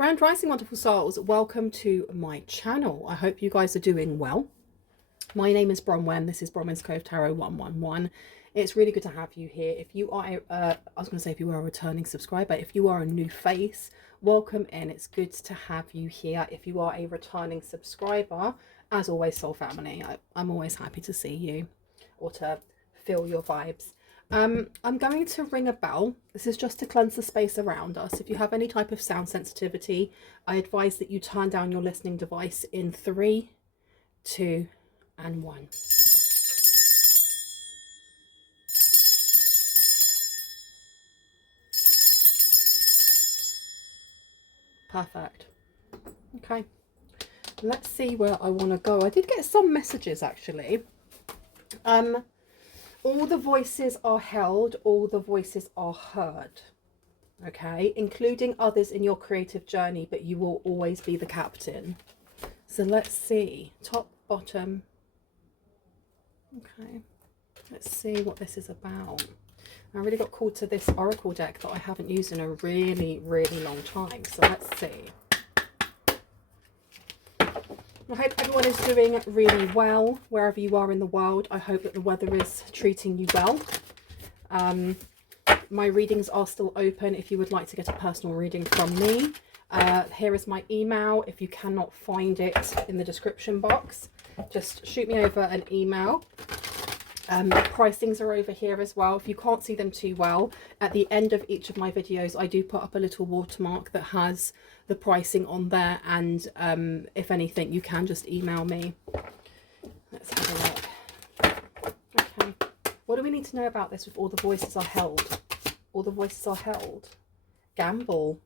Grand Rising, wonderful souls. Welcome to my channel. I hope you guys are doing well. My name is Bronwen. This is Bronwen's Cove Tarot 111. It's really good to have you here. If you are, I was going to say if you are a returning subscriber, if you are a new face, welcome in. It's good to have you here. If you are a returning subscriber, as always, soul family, I'm always happy to see you or to feel your vibes. I'm going to ring a bell. This is just to cleanse the space around us. If you have any type of sound sensitivity, I advise that you turn down your listening device in 3, 2, and 1. Perfect. Okay. Let's see where I want to go. I did get some messages actually. All the voices are held, all the voices are heard. Okay, including others in your creative journey, but you will always be the captain. So let's see, top, bottom. Okay, let's see what this is about. I really got called to this oracle deck that I haven't used in a really, really long time. So let's see. I hope everyone is doing really well wherever you are in the world. I hope that the weather is treating you well. My readings are still open if you would like to get a personal reading from me. Here is my email. If you cannot find it in the description box, just shoot me over an email. Pricings are over here as well. If you can't see them too well, at the end of each of my videos I do put up a little watermark that has the pricing on there, and if anything you can just email me. Let's have a look. Okay, what do we need to know about this with all the voices are held? All the voices are held. Gamble.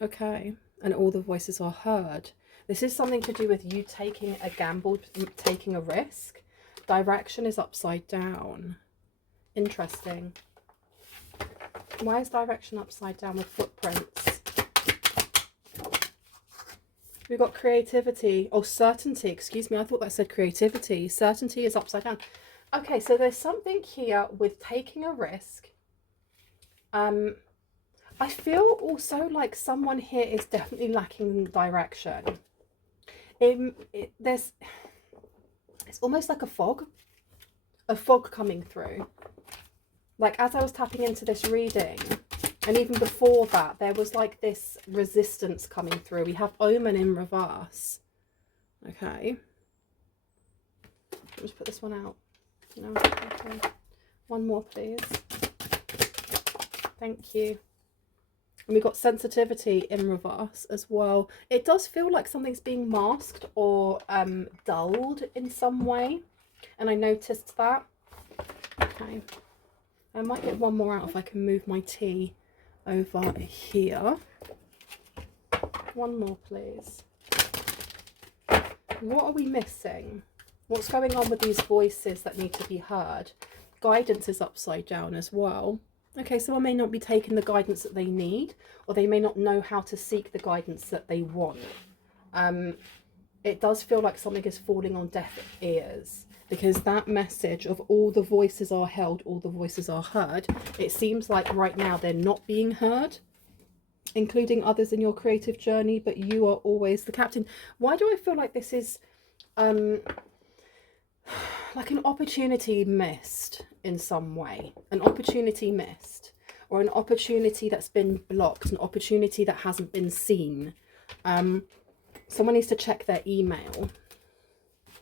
Okay, and all the voices are heard. This is something to do with you taking a gamble, taking a risk. Direction is upside down. Interesting. Why is direction upside down with footprints? We've got creativity, or certainty, excuse me, I thought that said creativity. Certainty is upside down. Okay, so there's something here with taking a risk. I feel also like someone here is definitely lacking direction. It's almost like a fog coming through. Like as I was tapping into this reading, and even before that, there was like this resistance coming through. We have Omen in reverse. Okay. I'll just put this one out. No, okay. One more, please. Thank you. And we've got sensitivity in reverse as well. It does feel like something's being masked or dulled in some way. And I noticed that. Okay. I might get one more out if I can move my tea over here. One more, please. What are we missing? What's going on with these voices that need to be heard? Guidance is upside down as well. Okay, someone may not be taking the guidance that they need, or they may not know how to seek the guidance that they want. It does feel like something is falling on deaf ears, because that message of all the voices are held, all the voices are heard, it seems like right now they're not being heard, including others in your creative journey, but you are always the captain. Why do I feel like this is like an opportunity missed in some way? An opportunity missed, or an opportunity that's been blocked, an opportunity that hasn't been seen. Someone needs to check their email.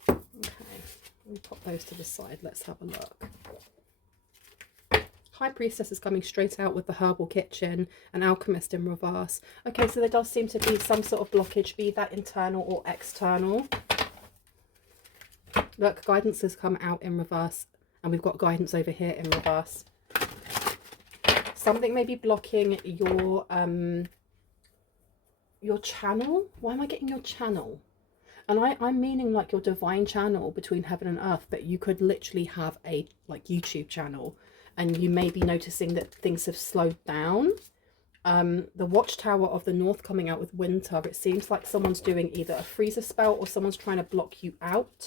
Okay, let me pop those to the side. Let's have a look. High Priestess is coming straight out with the Herbal Kitchen, and Alchemist in reverse. Okay, so there does seem to be some sort of blockage, be that internal or external. Look, guidance has come out in reverse, and we've got guidance over here in reverse. Something may be blocking your channel. Why am I getting your channel? And I'm meaning like your divine channel between heaven and earth, but you could literally have a like YouTube channel, and you may be noticing that things have slowed down. The Watchtower of the North coming out with winter. It seems like someone's doing either a freezer spell or someone's trying to block you out.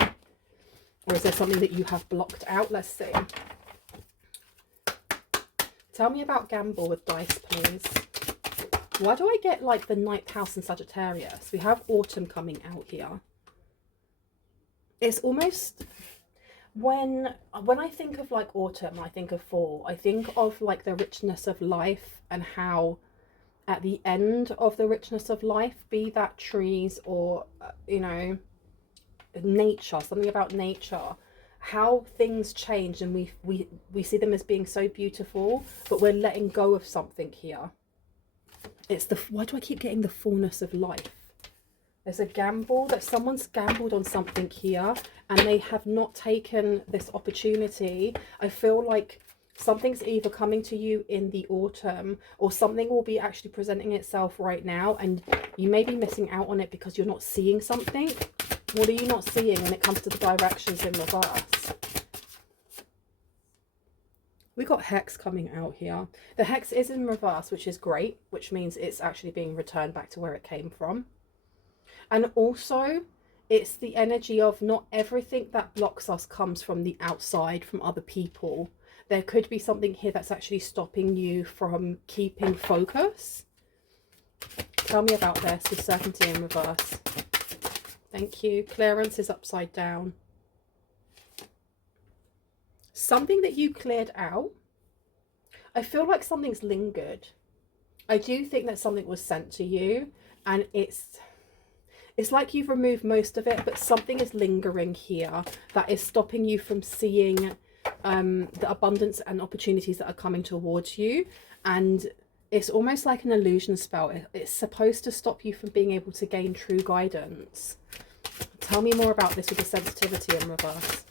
Or is there something that you have blocked out? Let's see. Tell me about gamble with dice, please. Why do I get like the ninth house in Sagittarius? We have autumn coming out here. It's almost, when I think of like autumn, I think of fall. I think of like the richness of life, and how at the end of the richness of life, be that trees or you know, nature, something about nature, how things change, and we see them as being so beautiful, but we're letting go of something here. It's the, why do I keep getting the fullness of life? There's a gamble, that someone's gambled on something here and they have not taken this opportunity. I feel like something's either coming to you in the autumn, or something will be actually presenting itself right now, and you may be missing out on it because you're not seeing something. What are you not seeing when it comes to the directions in reverse? We got hex coming out here. The hex is in reverse, which is great, which means it's actually being returned back to where it came from. And also, it's the energy of not everything that blocks us comes from the outside, from other people. There could be something here that's actually stopping you from keeping focus. Tell me about this, the certainty in reverse. Thank you. Clearance is upside down. Something that you cleared out. I feel like something's lingered. I do think that something was sent to you, and it's like you've removed most of it, but something is lingering here that is stopping you from seeing the abundance and opportunities that are coming towards you. And it's almost like an illusion spell. It's supposed to stop you from being able to gain true guidance. Tell me more about this with the sensitivity in reverse.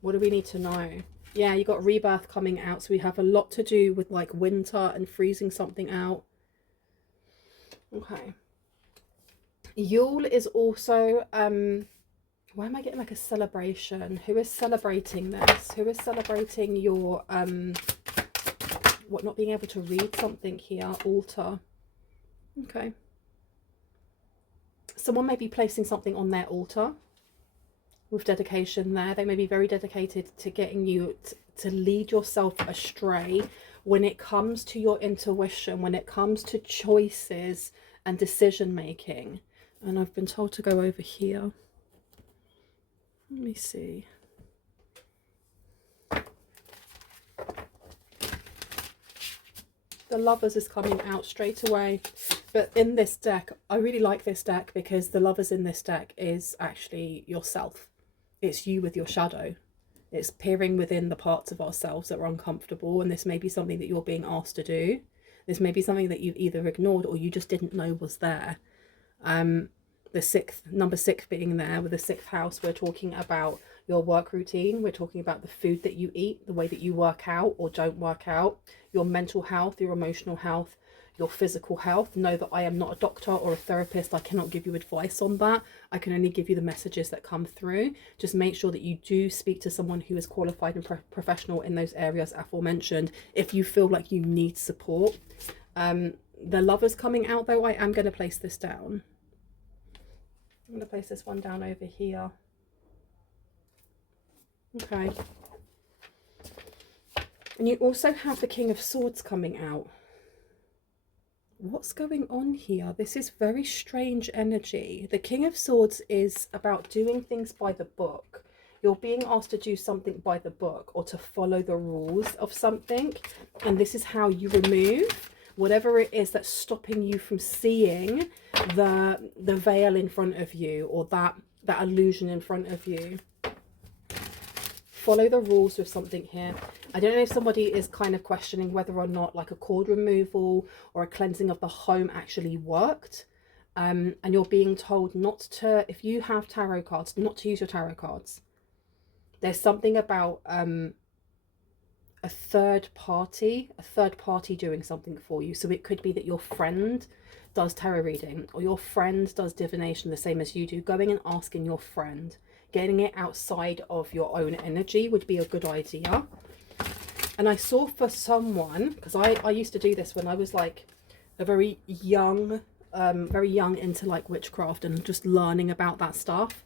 What do we need to know? Yeah, you got rebirth coming out, so we have a lot to do with like winter and freezing something out. Okay. Yule is also, why am I getting like a celebration? Who is celebrating this? Who is celebrating your, what, not being able to read something here? Altar. Okay. Someone may be placing something on their altar with dedication there. They may be very dedicated to getting you to lead yourself astray when it comes to your intuition, when it comes to choices and decision making. And I've been told to go over here. Let me see. The Lovers is coming out straight away. But in this deck, I really like this deck because the Lovers in this deck is actually yourself. It's you with your shadow. It's peering within the parts of ourselves that are uncomfortable, and this may be something that you're being asked to do. This may be something that you've either ignored or you just didn't know was there. The number 6 being there with the 6th house, we're talking about your work routine. We're talking about the food that you eat, the way that you work out or don't work out, your mental health, your emotional health, your physical health. Know that I am not a doctor or a therapist. I cannot give you advice on that. I can only give you the messages that come through. Just make sure that you do speak to someone who is qualified and professional in those areas aforementioned if you feel like you need support. The Lovers coming out though, I am going to place this down. I'm going to place this one down over here. Okay. And you also have the King of Swords coming out. What's going on here? This is very strange energy. The King of Swords is about doing things by the book. You're being asked to do something by the book or to follow the rules of something. And this is how you remove whatever it is that's stopping you from seeing the veil in front of you, or that illusion in front of you. Follow the rules with something here. I don't know if somebody is kind of questioning whether or not like a cord removal or a cleansing of the home actually worked. And you're being told not to, if you have tarot cards, not to use your tarot cards. There's something about a third party doing something for you. So it could be that your friend does tarot reading, or your friend does divination the same as you do. Going and asking your friend, getting it outside of your own energy would be a good idea. And I saw for someone, because I used to do this when I was like a very young into like witchcraft and just learning about that stuff.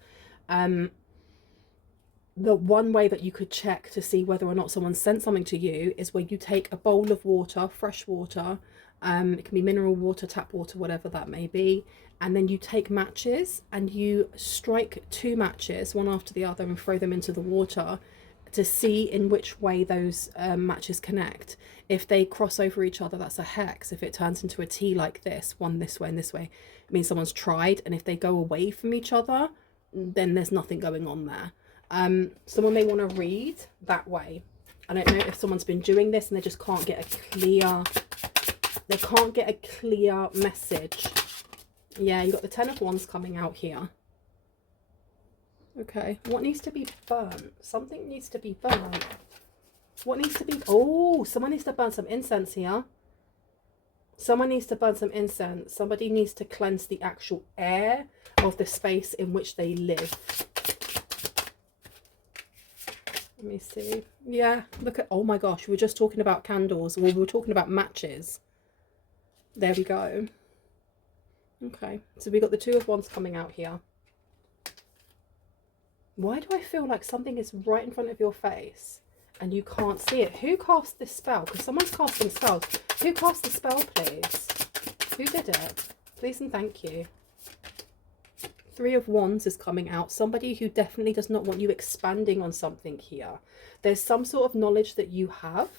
The one way that you could check to see whether or not someone sent something to you is where you take a bowl of water, fresh water, It can be mineral water, tap water, whatever that may be. And then you take matches and you strike 2 matches, one after the other, and throw them into the water to see in which way those matches connect. If they cross over each other, that's a hex. If it turns into a T like this, one this way and this way, it means someone's tried. And if they go away from each other, then there's nothing going on there. Someone may want to read that way. I don't know if someone's been doing this and they just can't get a clear message. Yeah, you got the 10 of Wands coming out here. Okay, what needs to be burnt? Something needs to be burnt. What needs to be... Oh, someone needs to burn some incense here. Someone needs to burn some incense. Somebody needs to cleanse the actual air of the space in which they live. Let me see. Yeah, look at... Oh my gosh, we were just talking about candles. Well, we were talking about matches. There we go. Okay, so we got the 2 of Wands coming out here. Why do I feel like something is right in front of your face and you can't see it? Who cast this spell? Because someone's casting spells. Who cast the spell, please? Who did it? Please and thank you. 3 of Wands is coming out. Somebody who definitely does not want you expanding on something here. There's some sort of knowledge that you have.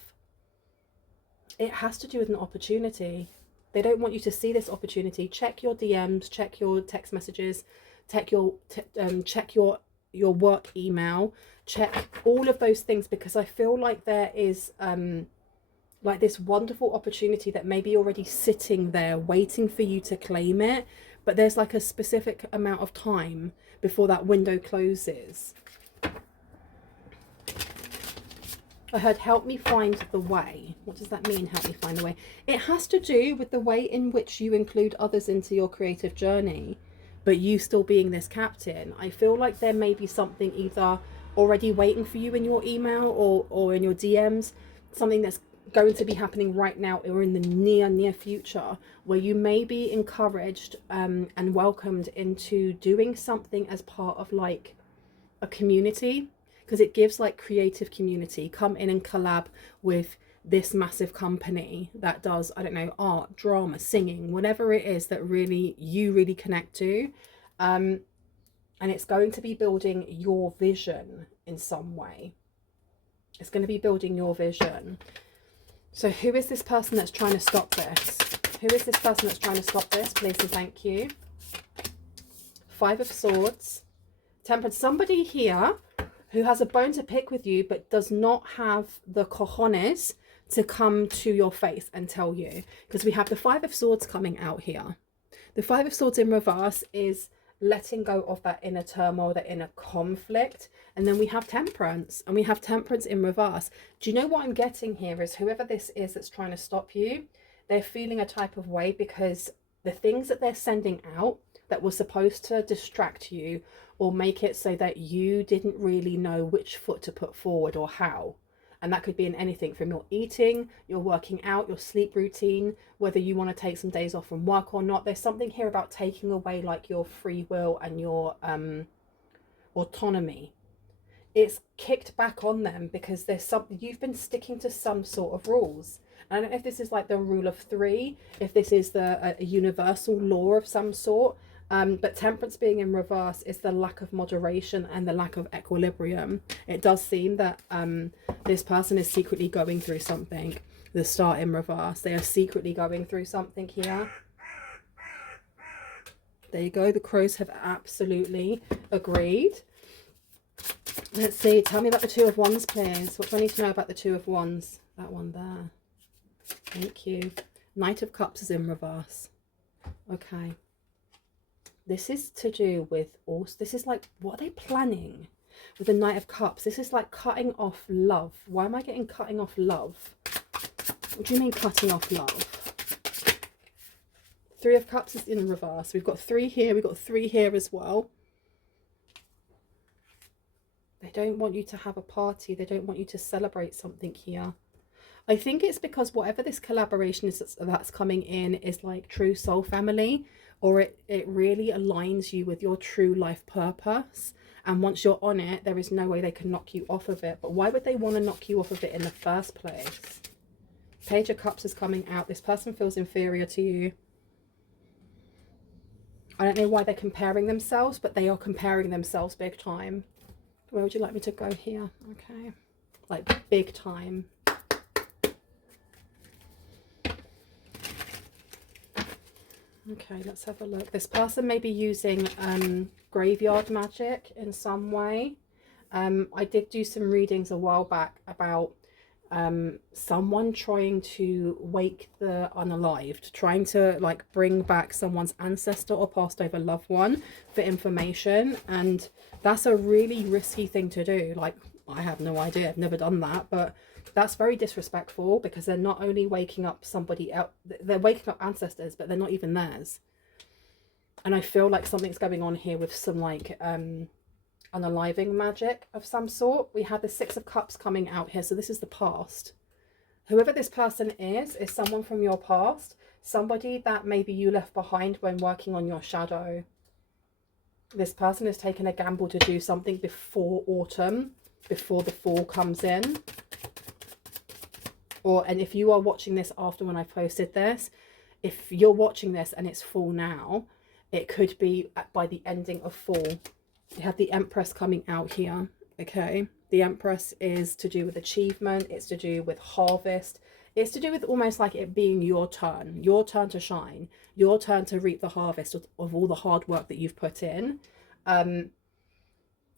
It has to do with an opportunity. They don't want you to see this opportunity. Check your DMs, check your text messages, check your work email, check all of those things, because I feel like there is like this wonderful opportunity that may be already sitting there waiting for you to claim it, but there's like a specific amount of time before that window closes. I heard help me find the way. What does that mean, help me find the way? It has to do with the way in which you include others into your creative journey, but you still being this captain. I feel like there may be something either already waiting for you in your email or in your DMs, something that's going to be happening right now or in the near future, where you may be encouraged and welcomed into doing something as part of like a community. Because it gives like creative community. Come in and collab with this massive company that does, I don't know, art, drama, singing, whatever it is that really you really connect to. And it's going to be building your vision in some way. It's going to be building your vision. So who is this person that's trying to stop this? Who is this person that's trying to stop this? Please and thank you. 5 of Swords. Temperance. Somebody here who has a bone to pick with you but does not have the cojones to come to your face and tell you. Because we have the 5 of Swords coming out here. The 5 of Swords in reverse is letting go of that inner turmoil, that inner conflict. And then we have Temperance, and we have Temperance in reverse. Do you know what I'm getting here is whoever this is that's trying to stop you, they're feeling a type of way because the things that they're sending out that were supposed to distract you or make it so that you didn't really know which foot to put forward or how. And that could be in anything from your eating, your working out, your sleep routine, whether you want to take some days off from work or not. There's something here about taking away like your free will and your autonomy. It's kicked back on them because there's something, you've been sticking to some sort of rules. I don't know if this is like the rule of 3, if this is a universal law of some sort. But Temperance being in reverse is the lack of moderation and the lack of equilibrium. It does seem that this person is secretly going through something. The Star in reverse. They are secretly going through something here. There you go. The crows have absolutely agreed. Let's see. Tell me about the 2 of Wands, please. What do I need to know about the 2 of Wands? That one there. Thank you. Knight of Cups is in reverse. Okay. This is to do with also, this is like, what are they planning with the Knight of Cups? This is like cutting off love. Why am I getting cutting off love? What do you mean cutting off love? 3 of Cups is in reverse. We've got 3 here. We've got 3 here as well. They don't want you to have a party. They don't want you to celebrate something here. I think it's because whatever this collaboration is that's coming in is like true soul family, or it really aligns you with your true life purpose. And once you're on it, there is no way they can knock you off of it. But why would they want to knock you off of it in the first place? Page of Cups is coming out. This person feels inferior to you. I don't know why they're comparing themselves, but they are comparing themselves big time. Where would you like me to go here? Okay. Like big time. Okay, let's have a look. This person may be using graveyard magic in some way. I did do some readings a while back about someone trying to wake the unalived, trying to like bring back someone's ancestor or passed over loved one for information, and that's a really risky thing to do. Like, I have no idea, I've never done that, but that's very disrespectful, because they're not only waking up somebody else, they're waking up ancestors, but they're not even theirs. And I feel like something's going on here with some like unaliving magic of some sort. We had the Six of Cups coming out here, so this is the past. Whoever this person is someone from your past, somebody that maybe you left behind when working on your shadow. This person has taken a gamble to do something before autumn, before the fall comes in. And if you are watching this after when I posted this, if you're watching this and it's fall now, it could be by the ending of fall. You have the Empress coming out here, okay? The Empress is to do with achievement. It's to do with harvest. It's to do with almost like it being your turn to shine, your turn to reap the harvest of all the hard work that you've put in.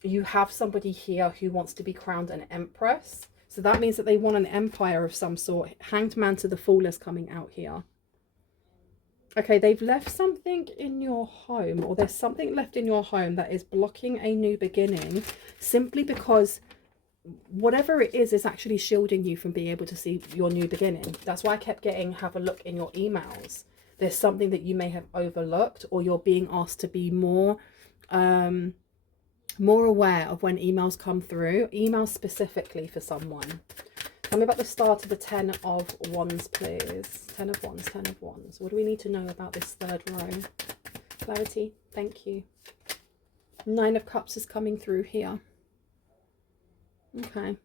You have somebody here who wants to be crowned an Empress. So that means that they want an empire of some sort. Hanged Man to the Fool is coming out here. Okay, they've left something in your home, or there's something left in your home that is blocking a new beginning, simply because whatever it is actually shielding you from being able to see your new beginning. That's why I kept getting, have a look in your emails. There's something that you may have overlooked, or you're being asked to be more aware of when emails come through. Emails specifically for someone. Tell me about the start of the 10 of Wands, please. 10 of Wands, 10 of Wands. What do we need to know about this third row? Clarity, thank you. 9 of Cups is coming through here. Okay.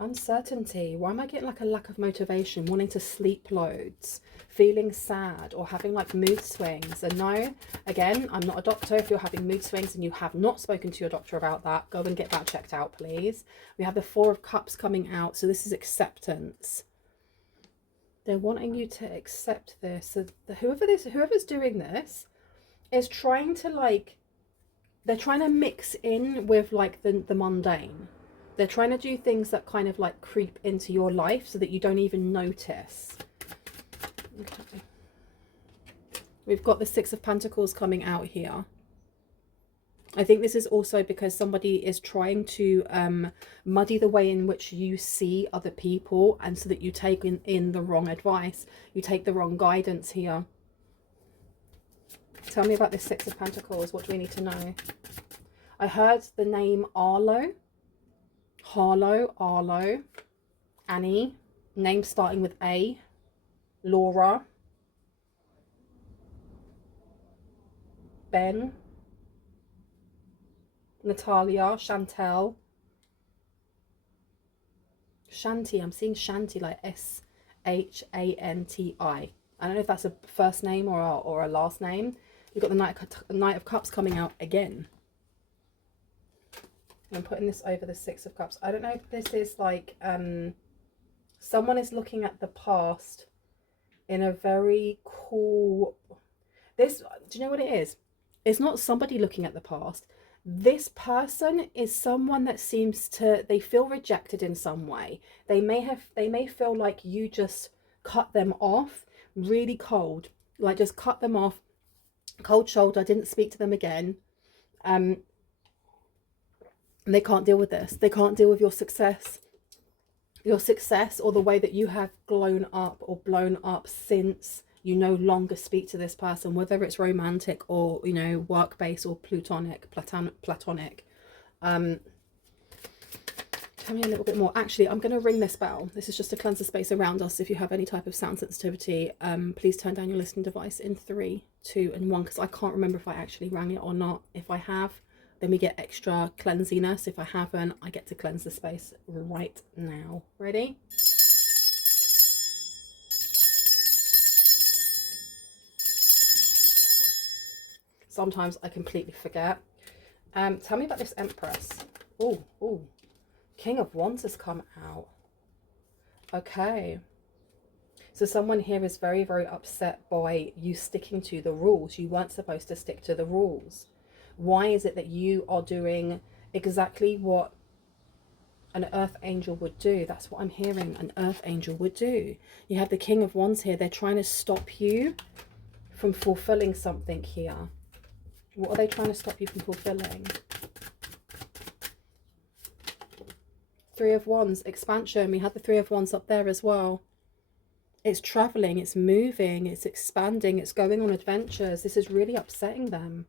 Uncertainty. Why am I getting like a lack of motivation, wanting to sleep loads, feeling sad, or having like mood swings? And no, again, I'm not a doctor. If you're having mood swings and you have not spoken to your doctor about that, go and get that checked out, please. We have the 4 of Cups coming out, so this is acceptance. They're wanting you to accept this. So whoever's doing this is trying to like, they're trying to mix in with like the mundane. They're trying to do things that kind of like creep into your life so that you don't even notice. Okay. We've got the 6 of Pentacles coming out here. I think this is also because somebody is trying to muddy the way in which you see other people, and so that you take in the wrong advice. You take the wrong guidance here. Tell me about this 6 of Pentacles. What do we need to know? I heard the name Arlo. Harlow, Arlo, Annie, name starting with A, Laura, Ben, Natalia, Chantel, Shanti. I'm seeing Shanti like Shanti. I don't know if that's a first name or a last name. You've got the Knight of Cups coming out again. I'm putting this over the 6 of Cups. I don't know if this is like someone is looking at the past in a very cool, do you know what it is? It's not somebody looking at the past. This person is someone that seems to, they feel rejected in some way. They may feel like you just cut them off really cold, like just cut them off cold shoulder, didn't speak to them again. And they can't deal with this. They can't deal with your success, or the way that you have blown up since you no longer speak to this person, whether it's romantic or, you know, work-based or platonic. Tell me a little bit more. Actually, I'm going to ring this bell. This is just to cleanse the space around us. If you have any type of sound sensitivity, please turn down your listening device in 3, 2, and 1, because I can't remember if I actually rang it or not. If I have, then we get extra cleansiness. If I haven't, I get to cleanse the space right now. Ready? sometimes I completely forget. Tell me about this Empress. Oh, King of Wands has come out. Okay. So someone here is very, very upset by you sticking to the rules. You weren't supposed to stick to the rules. Why is it that you are doing exactly what an earth angel would do? That's what I'm hearing an earth angel would do. You have the King of Wands here. They're trying to stop you from fulfilling something here. What are they trying to stop you from fulfilling? Three of Wands, expansion. We had the Three of Wands up there as well. It's traveling, it's moving, it's expanding, it's going on adventures. This is really upsetting them.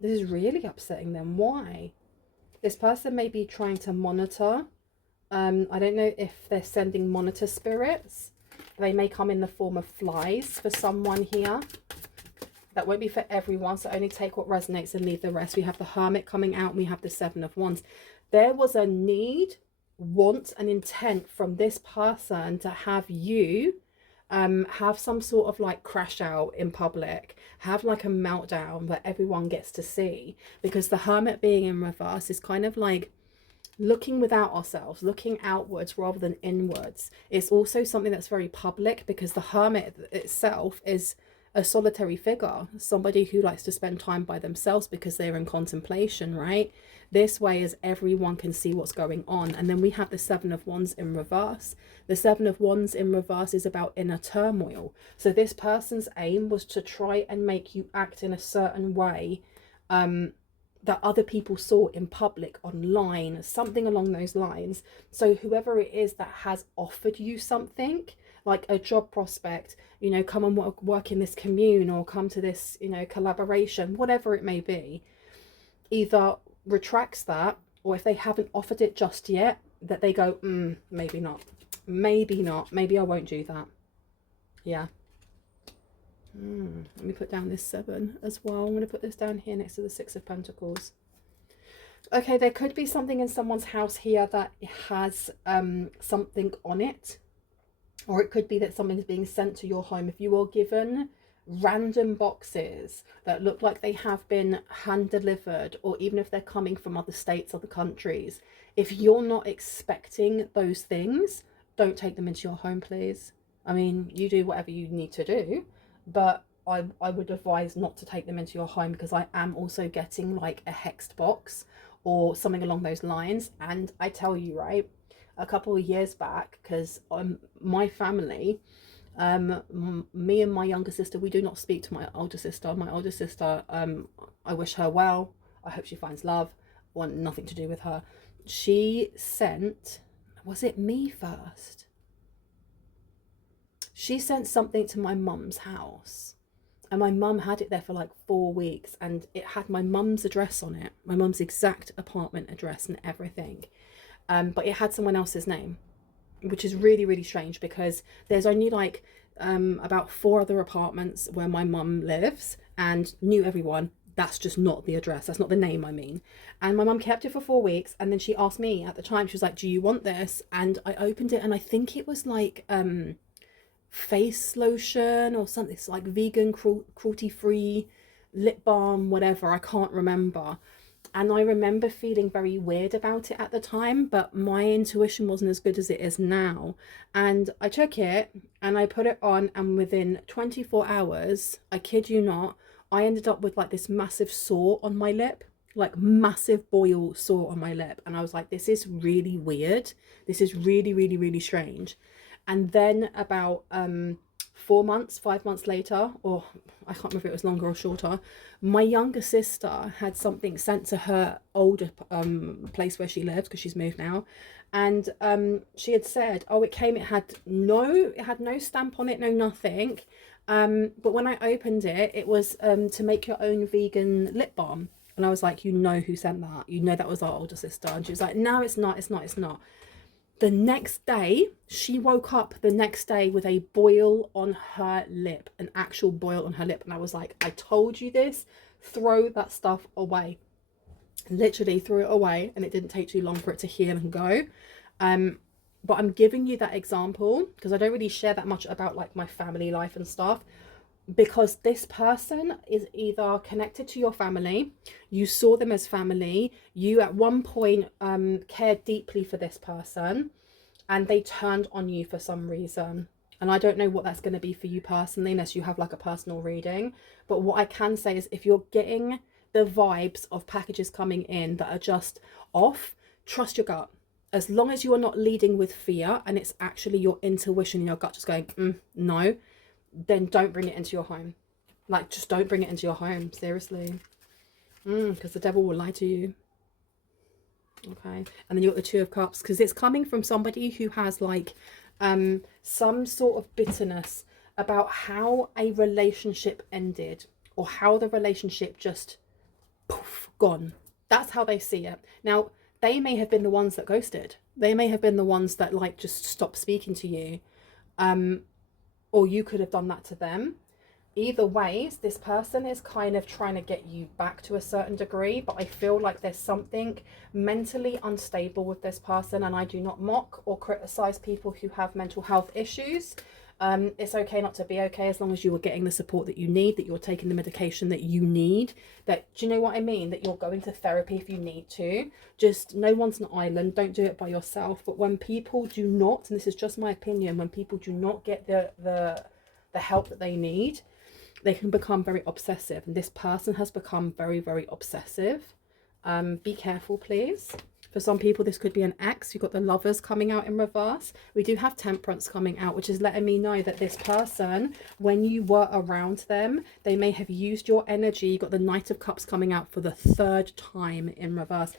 This is really upsetting them. Why? This person may be trying to monitor. I don't know if they're sending monitor spirits. They may come in the form of flies for someone here. That won't be for everyone, so only take what resonates and leave the rest. We have the Hermit coming out, and we have the Seven of Wands. There was a need, want, and intent from this person to have you have some sort of like crash out in public, have like a meltdown that everyone gets to see, because the Hermit being in reverse is kind of like looking without ourselves, looking outwards rather than inwards. It's also something that's very public, because the Hermit itself is a solitary figure, somebody who likes to spend time by themselves because they're in contemplation, right? This way is everyone can see what's going on. And then we have the Seven of Wands in reverse. The Seven of Wands in reverse is about inner turmoil. So this person's aim was to try and make you act in a certain way that other people saw in public, online, something along those lines. So whoever it is that has offered you something, like a job prospect, you know, come and work in this commune, or come to this, you know, collaboration, whatever it may be, either retracts that, or if they haven't offered it just yet, that they go, maybe not, maybe I won't do that. Yeah. Let me put down this 7 as well. I'm going to put this down here next to the 6 of Pentacles. Okay, there could be something in someone's house here that has something on it. Or it could be that something's being sent to your home. If you are given random boxes that look like they have been hand delivered, or even if they're coming from other states, other countries, if you're not expecting those things, don't take them into your home, please. I mean, you do whatever you need to do, but I would advise not to take them into your home, because I am also getting like a hexed box or something along those lines. And I tell you, right, a couple of years back, because my family, me and my younger sister, we do not speak to my older sister. My older sister, I wish her well. I hope she finds love. I want nothing to do with her. She sent, was it me first? She sent something to my mum's house, and my mum had it there for like 4 weeks, and it had my mum's address on it, my mum's exact apartment address and everything. But it had someone else's name, which is really, really strange, because there's only like about 4 other apartments where my mum lives, and knew everyone. That's just not the address. That's not the name, I mean. And my mum kept it for 4 weeks, and then she asked me at the time, she was like, do you want this? And I opened it, and I think it was like face lotion or something. It's like vegan, cruelty-free lip balm, whatever. I can't remember. And I remember feeling very weird about it at the time, but my intuition wasn't as good as it is now. And I took it and I put it on, and within 24 hours, I kid you not, I ended up with like this massive sore on my lip, like massive boil sore on my lip. And I was like, this is really weird. This is really, really, really strange. And then about 4 months, 5 months later, or I can't remember if it was longer or shorter, my younger sister had something sent to her older place where she lives, because she's moved now. And she had said, oh, it had no stamp on it, no nothing. But when I opened it, it was to make your own vegan lip balm. And I was like, you know who sent that? You know that was our older sister. And she was like, no, it's not. The next day, she woke up the next day with a boil on her lip, an actual boil on her lip. And I was like, I told you this, throw that stuff away. Literally threw it away, and it didn't take too long for it to heal and go. But I'm giving you that example because I don't really share that much about like my family life and stuff. because this person is either connected to your family, you saw them as family, you at one point cared deeply for this person, and they turned on you for some reason. And I don't know what that's going to be for you personally, unless you have like a personal reading. But what I can say is, if you're getting the vibes of packages coming in that are just off, trust your gut. As long as you are not leading with fear and it's actually your intuition and your gut just going, no, then don't bring it into your home. Like, just don't bring it into your home, seriously. Because the devil will lie to you. Okay, and then you got the Two of Cups, because it's coming from somebody who has like some sort of bitterness about how a relationship ended, or how the relationship just poof, gone. That's how they see it. Now, they may have been the ones that ghosted. They may have been the ones that like just stopped speaking to you, or you could have done that to them. Either ways, this person is kind of trying to get you back to a certain degree, but I feel like there's something mentally unstable with this person, and I do not mock or criticize people who have mental health issues. It's okay not to be okay, as long as you are getting the support that you need, that you're taking the medication that you need, that, do you know what I mean, that you're going to therapy if you need to. Just, no one's an island, don't do it by yourself. But when people do not, and this is just my opinion, when people do not get the help that they need, they can become very obsessive, and this person has become very, very obsessive. Be careful, please. For some people, this could be an ex. You've got the Lovers coming out in reverse. We do have Temperance coming out, which is letting me know that this person, when you were around them, they may have used your energy. You've got the Knight of Cups coming out for the 3rd time in reverse.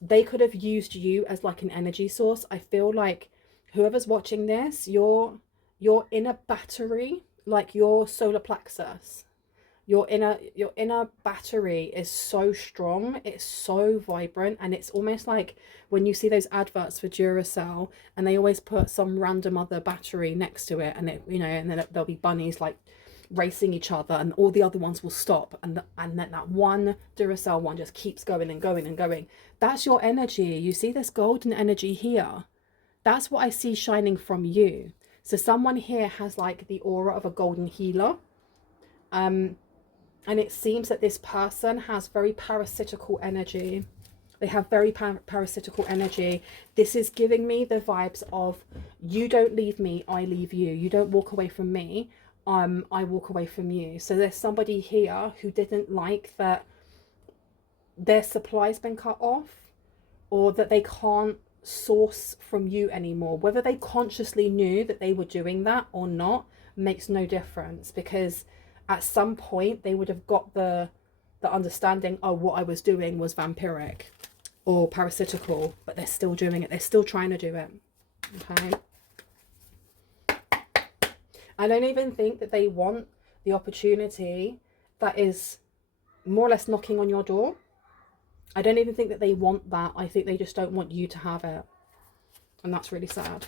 They could have used you as like an energy source. I feel like whoever's watching this, you're in a battery, like your solar plexus, your inner battery is so strong, it's so vibrant, and it's almost like when you see those adverts for Duracell and they always put some random other battery next to it, and it, you know, and then there'll be bunnies like racing each other, and all the other ones will stop, and then that one Duracell one just keeps going and going and going. That's your energy. You see this golden energy here? That's what I see shining from you. So someone here has like the aura of a golden healer. And it seems that this person has very parasitical energy. They have very parasitical energy. This is giving me the vibes of, you don't leave me, I leave you. You don't walk away from me, I walk away from you. So there's somebody here who didn't like that their supply's been cut off, or that they can't source from you anymore. Whether they consciously knew that they were doing that or not makes no difference, because at some point they would have got the understanding, oh, what I was doing was vampiric or parasitical, but they're still doing it. They're still trying to do it. Okay, I don't even think that they want the opportunity that is more or less knocking on your door. I don't even think that they want that. I think they just don't want you to have it. And that's really sad.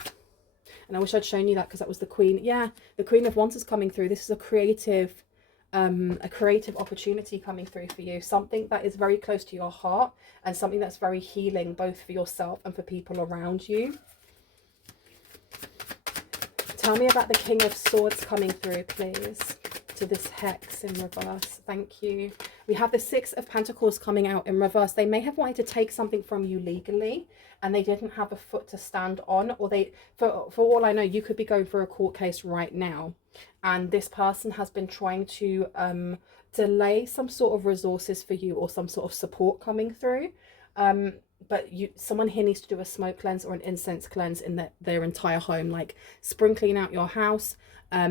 And I wish I'd shown you that, because that was the Queen. Yeah, the Queen of Wands is coming through. This is a creative opportunity coming through for you. Something that is very close to your heart, and something that's very healing, both for yourself and for people around you. Tell me about the King of Swords coming through, please. To this hex in reverse. Thank you. We have the Six of Pentacles coming out in reverse. They may have wanted to take something from you legally, and they didn't have a foot to stand on, or they, for all I know, you could be going for a court case right now, and this person has been trying to delay some sort of resources for you, or some sort of support coming through. But someone here needs to do a smoke cleanse or an incense cleanse in their entire home, like sprinkling out your house.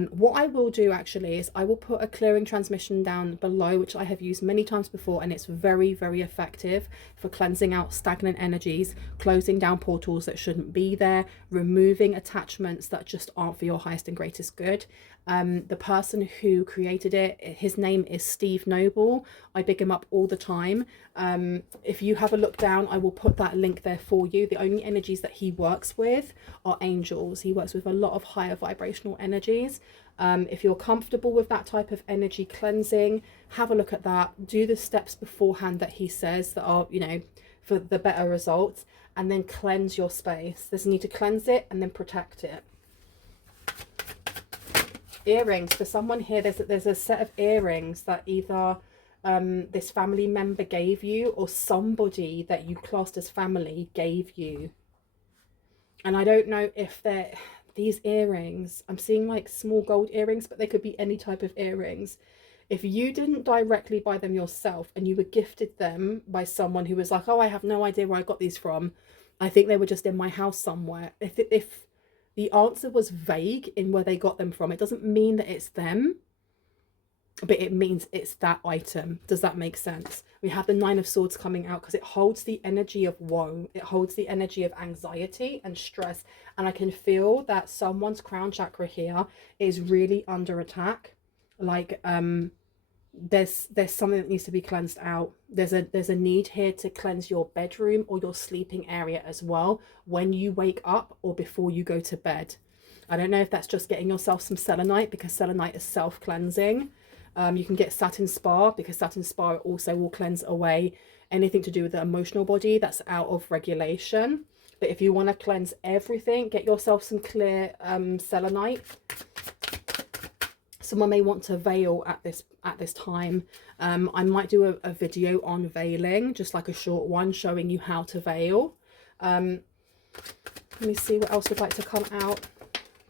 What I will do actually is I will put a clearing transmission down below, which I have used many times before, and it's very, very effective for cleansing out stagnant energies, closing down portals that shouldn't be there, removing attachments that just aren't for your highest and greatest good. The person who created it, his name is Steve Noble. I big him up all the time. If you have a look down, I will put that link there for you. The only energies that he works with are angels. He works with a lot of higher vibrational energies. If you're comfortable with that type of energy cleansing, have a look at that. Do the steps beforehand that he says that are, you know, for the better results, and then cleanse your space. There's a need to cleanse it and then protect it. Earrings. For someone here, there's a set of earrings that either this family member gave you, or somebody that you classed as family gave you. And I don't know if they're these earrings. I'm seeing like small gold earrings, but they could be any type of earrings. If you didn't directly buy them yourself and you were gifted them by someone who was like, oh, I have no idea where I got these from, I think they were just in my house somewhere. If the answer was vague in where they got them from, it doesn't mean that it's them, but it means it's that item. Does that make sense? We have the Nine of Swords coming out because it holds the energy of woe. It holds the energy of anxiety and stress. And I can feel that someone's crown chakra here is really under attack. Like, there's something that needs to be cleansed out. There's a need here to cleanse your bedroom or your sleeping area as well when you wake up or before you go to bed. I don't know if that's just getting yourself some selenite, because selenite is self-cleansing. You can get satin spar, because satin spar also will cleanse away anything to do with the emotional body that's out of regulation. But if you want to cleanse everything, get yourself some clear selenite. Someone may want to veil at this time. I might do a video on veiling, just like a short one showing you how to veil. Let me see what else would like to come out.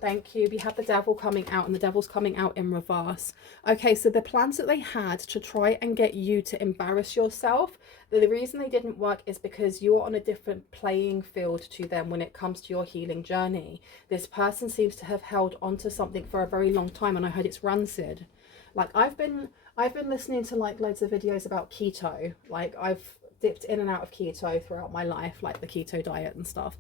Thank you. We have the Devil coming out, and the Devil's coming out in reverse. Okay, so the plans that they had to try and get you to embarrass yourself, the reason they didn't work is because you're on a different playing field to them when it comes to your healing journey. This person seems to have held onto something for a very long time, and I heard it's rancid. Like, I've been listening to like loads of videos about keto. Like, I've dipped in and out of keto throughout my life, like the keto diet and stuff.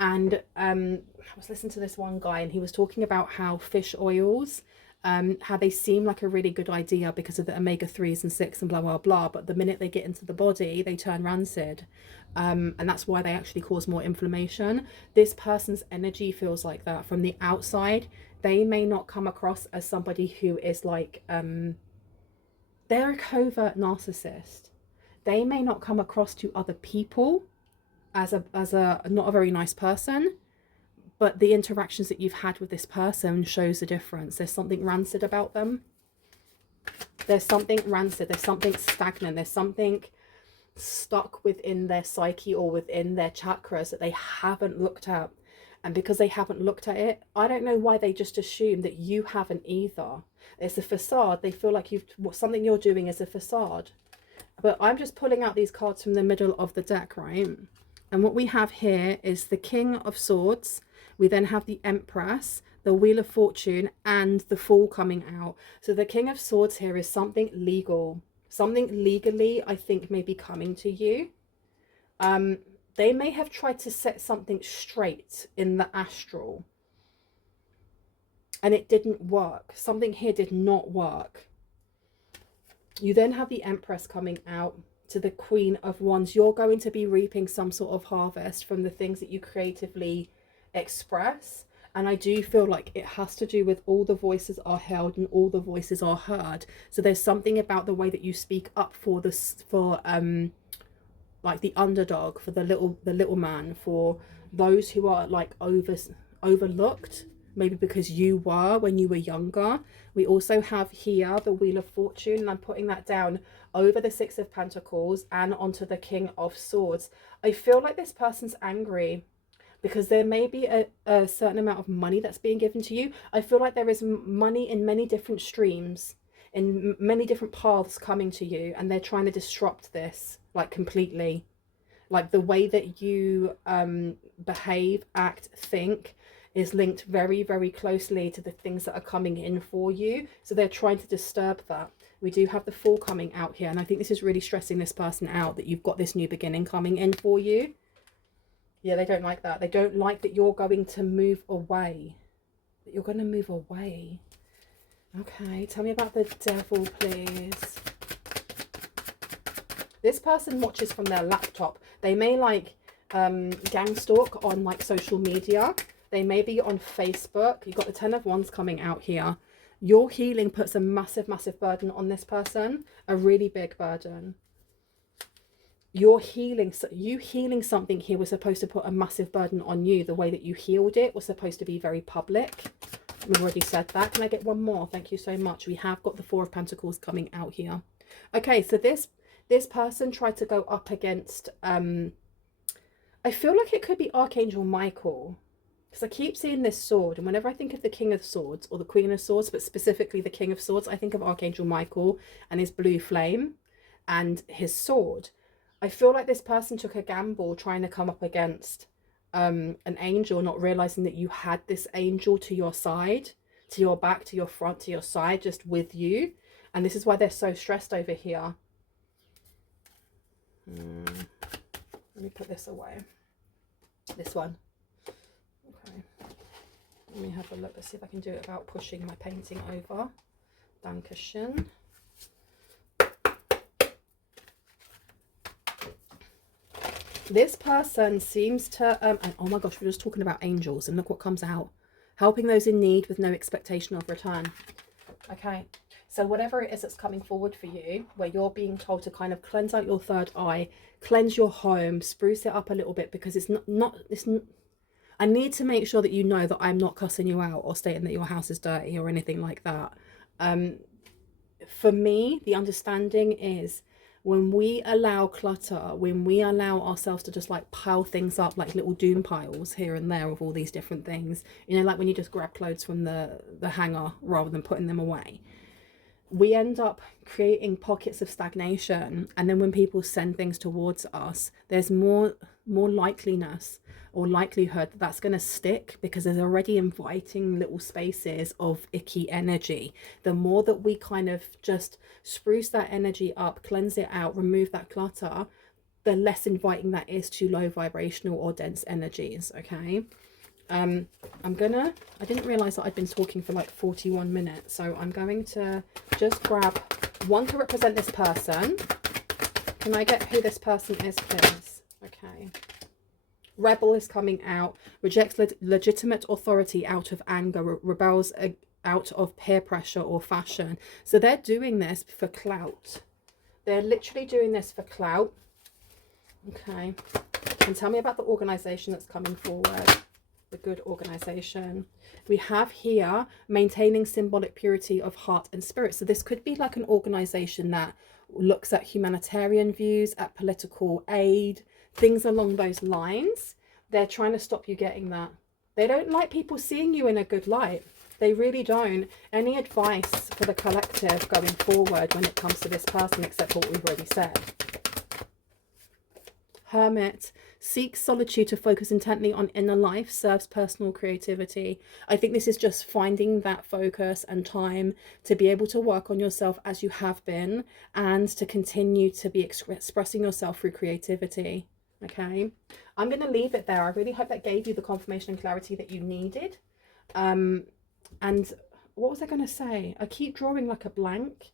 And I was listening to this one guy, and he was talking about how fish oils, how they seem like a really good idea because of the omega-3s and 6 and blah, blah, blah. But the minute they get into the body, they turn rancid. And that's why they actually cause more inflammation. This person's energy feels like that. From the outside, they may not come across as somebody who is like, they're a covert narcissist. They may not come across to other people as a not a very nice person, but the interactions that you've had with this person shows the difference. There's something rancid about them. There's something rancid. There's something stagnant. There's something stuck within their psyche or within their chakras that they haven't looked at. And because they haven't looked at it, I don't know why they just assume that you haven't either. It's a facade. They feel like something you're doing is a facade. But I'm just pulling out these cards from the middle of the deck, right? And what we have here is the King of Swords. We then have the Empress, the Wheel of Fortune, and the Fool coming out. So the King of Swords here is something legal. Something legally, I think, may be coming to you. They may have tried to set something straight in the astral, and it didn't work. Something here did not work. You then have the Empress coming out to the Queen of Wands. You're going to be reaping some sort of harvest from the things that you creatively express. And I do feel like it has to do with all the voices are held and all the voices are heard. So there's something about the way that you speak up for this, for like the underdog, for the little man, for those who are like overlooked, maybe because you were when you were younger. We also have here the Wheel of Fortune, and I'm putting that down over the Six of Pentacles and onto the King of Swords. I feel like this person's angry because there may be a certain amount of money that's being given to you. I feel like there is money in many different streams, in many different paths coming to you, and they're trying to disrupt this, like, completely. Like, the way that you behave, act, think is linked very, very closely to the things that are coming in for you. So they're trying to disturb that. We do have the Fool coming out here, and I think this is really stressing this person out, that you've got this new beginning coming in for you. Yeah, they don't like that. They don't like that you're going to move away. That you're going to move away. Okay, tell me about the Devil, please. This person watches from their laptop. They may like gang stalk on like social media. They may be on Facebook. You've got the Ten of Wands coming out here. Your healing puts a massive, massive burden on this person. A really big burden. Your healing, you healing something here was supposed to put a massive burden on you. The way that you healed it was supposed to be very public. We've already said that. Can I get one more? Thank you so much. We have got the Four of Pentacles coming out here. Okay, so this person tried to go up against, I feel like it could be Archangel Michael. Because I keep seeing this sword, and whenever I think of the King of Swords or the Queen of Swords, but specifically the King of Swords, I think of Archangel Michael and his blue flame and his sword. I feel like this person took a gamble trying to come up against an angel, not realizing that you had this angel to your side, to your back, to your front, to your side, just with you. And this is why they're so stressed over here. Let me put this away. This one. Okay. Let me have a look. Let's see if I can do it without pushing my painting over. Dankeschön. This person seems to, and oh my gosh, we're just talking about angels, and look what comes out. Helping those in need with no expectation of return. Okay, so whatever it is that's coming forward for you, where you're being told to kind of cleanse out your third eye, cleanse your home, spruce it up a little bit, because it's not I need to make sure that you know that I'm not cussing you out or stating that your house is dirty or anything like that. For me, the understanding is, when we allow clutter, when we allow ourselves to just like pile things up like little doom piles here and there of all these different things, you know, like when you just grab clothes from the hanger rather than putting them away, we end up creating pockets of stagnation. And then when people send things towards us, there's more likeliness or likelihood that that's going to stick, because there's already inviting little spaces of icky energy. The more that we kind of just spruce that energy up, cleanse it out, remove that clutter, the less inviting that is to low vibrational or dense energies. Okay, I didn't realize that I'd been talking for like 41 minutes, so I'm going to just grab one to represent this person. Can I get who this person is, please? Okay. Rebel is coming out. Rejects legitimate authority out of anger. Rebels out of peer pressure or fashion. So they're doing this for clout. They're literally doing this for clout. Okay. And tell me about the organization that's coming forward. The good organization. We have here maintaining symbolic purity of heart and spirit. So this could be like an organization that looks at humanitarian views, at political aid, things along those lines. They're trying to stop you getting that. They don't like people seeing you in a good light. They really don't. Any advice for the collective going forward when it comes to this person, except for what we've already said? Hermit seeks solitude to focus intently on inner life, serves personal creativity. I think this is just finding that focus and time to be able to work on yourself as you have been, and to continue to be expressing yourself through creativity. Okay, I'm going to leave it there. I really hope that gave you the confirmation and clarity that you needed. And what was I going to say? I keep drawing like a blank.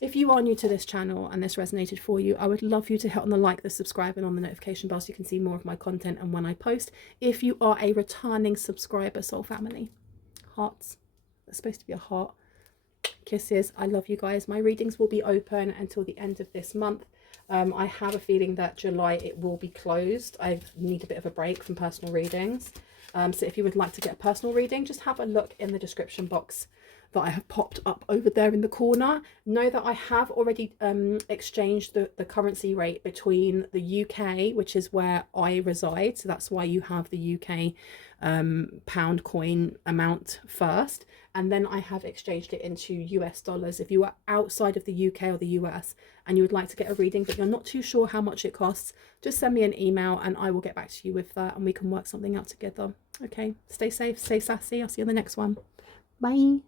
If you are new to this channel and this resonated for you, I would love you to hit on the like, the subscribe, and on the notification bell so you can see more of my content and when I post. If you are a returning subscriber, soul family, hearts. It's supposed to be a heart. Kisses. I love you guys. My readings will be open until the end of this month. I have a feeling that July it will be closed. I need a bit of a break from personal readings. So if you would like to get a personal reading, just have a look in the description box that I have popped up over there in the corner. Know that I have already exchanged the currency rate between the UK, which is where I reside. So that's why you have the UK pound coin amount first. And then I have exchanged it into US dollars. If you are outside of the UK or the US and you would like to get a reading, but you're not too sure how much it costs, just send me an email and I will get back to you with that and we can work something out together. Okay, stay safe, stay sassy. I'll see you in the next one. Bye.